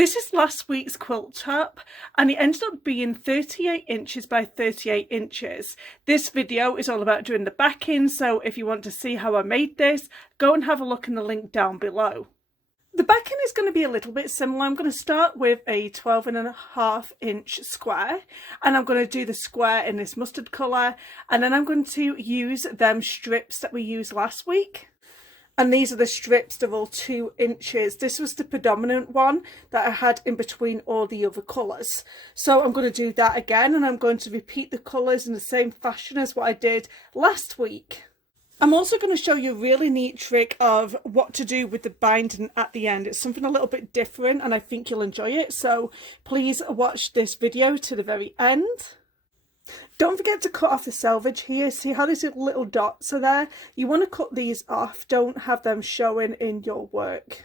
This is last week's quilt top and it ended up being 38 inches by 38 inches. This video is all about doing the backing, so if you want to see how I made this, go and have a look in the link down below. The backing is going to be a little bit similar. I'm going to start with a 12.5 inch square and I'm going to do the square in this mustard colour, and then I'm going to use them strips that we used last week. And these are the strips, they're all 2 inches. This was the predominant one that I had in between all the other colours. So I'm going to do that again, and I'm going to repeat the colours in the same fashion as what I did last week. I'm also going to show you a really neat trick of what to do with the binding at the end. It's something a little bit different and I think you'll enjoy it. So please watch this video to the very end. Don't forget to cut off the selvage here. See how these little dots are there? You want to cut these off. Don't have them showing in your work.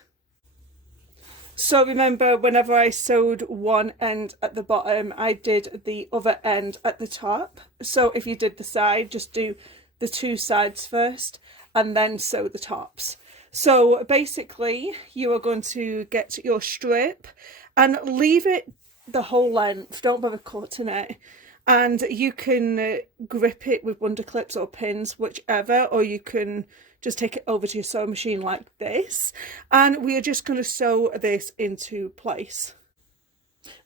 So remember, whenever I sewed one end at the bottom, I did the other end at the top. So if you did the side, just do the 2 sides first and then sew the tops. So basically you are going to get your strip and leave it the whole length. Don't bother cutting it. And you can grip it with wonder clips or pins, whichever, or you can just take it over to your sewing machine like this. And we are just going to sew this into place.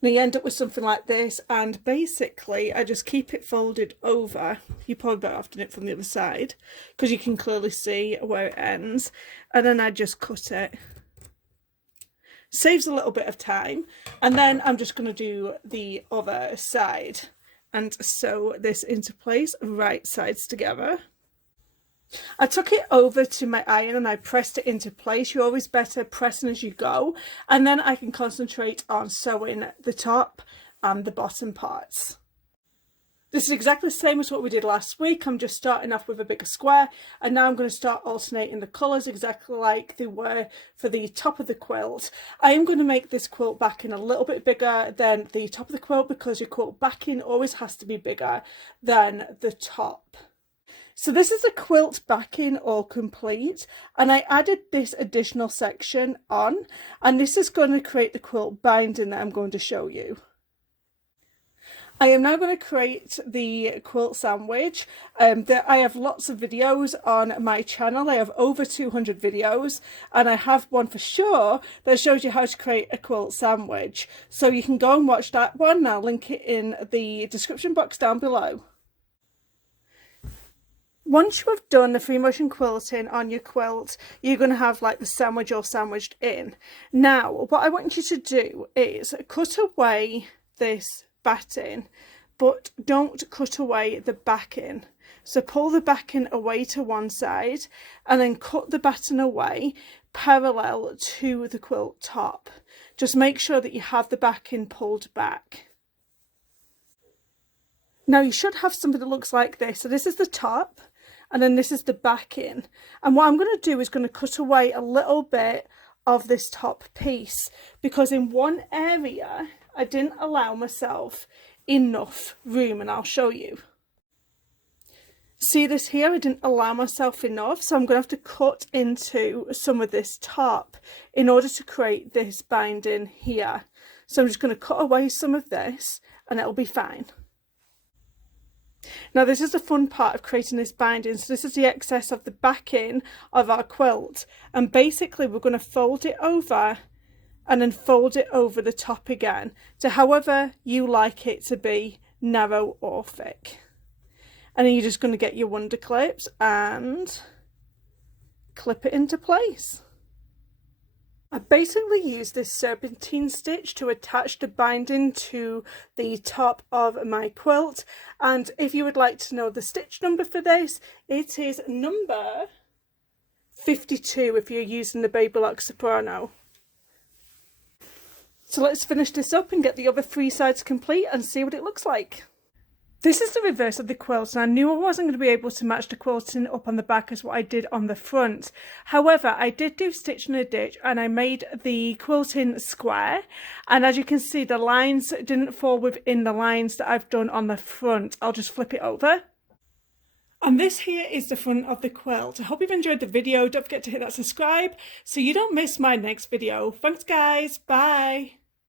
Now you end up with something like this, and basically I just keep it folded over. You probably better off doing it from the other side because you can clearly see where it ends. And then I just cut it. Saves a little bit of time. And then I'm just going to do the other side and sew this into place, right sides together. I took it over to my iron and I pressed it into place. You're always better pressing as you go, and then I can concentrate on sewing the top and the bottom parts. This is exactly the same as what we did last week. I'm just starting off with a bigger square, and now I'm going to start alternating the colours exactly like they were for the top of the quilt. I am going to make this quilt backing a little bit bigger than the top of the quilt because your quilt backing always has to be bigger than the top. So this is a quilt backing all complete, and I added this additional section on, and this is going to create the quilt binding that I'm going to show you. I am now going to create the quilt sandwich. I have lots of videos on my channel. I have over 200 videos, and I have one for sure that shows you how to create a quilt sandwich. So you can go and watch that one. I'll link it in the description box down below. Once you have done the free motion quilting on your quilt, you're going to have like the sandwich all sandwiched in. Now, what I want you to do is cut away this batting, but don't cut away the backing. So pull the backing away to one side and then cut the batting away parallel to the quilt top. Just make sure that you have the backing pulled back. Now you should have something that looks like this. So this is the top and then this is the backing. And what I'm going to do is going to cut away a little bit of this top piece because in one area I didn't allow myself enough room, and I'll show you. See this here? I didn't allow myself enough, so I'm going to have to cut into some of this top in order to create this binding here. So I'm just going to cut away some of this and it'll be fine. Now this is the fun part of creating this binding. So this is the excess of the backing of our quilt, and basically we're going to fold it over and then fold it over the top again to however you like it to be, narrow or thick. And then you're just going to get your wonder clips and clip it into place. I basically used this serpentine stitch to attach the binding to the top of my quilt, and if you would like to know the stitch number for this, it is number 52 if you're using the Baby Lock Soprano. So let's finish this up and get the other 3 sides complete and see what it looks like. This is the reverse of the quilt, and I knew I wasn't going to be able to match the quilting up on the back as what I did on the front. However, I did do stitch in a ditch and I made the quilting square, and as you can see the lines didn't fall within the lines that I've done on the front. I'll just flip it over. And this here is the front of the quilt. I hope you've enjoyed the video. Don't forget to hit that subscribe so you don't miss my next video. Thanks guys, bye.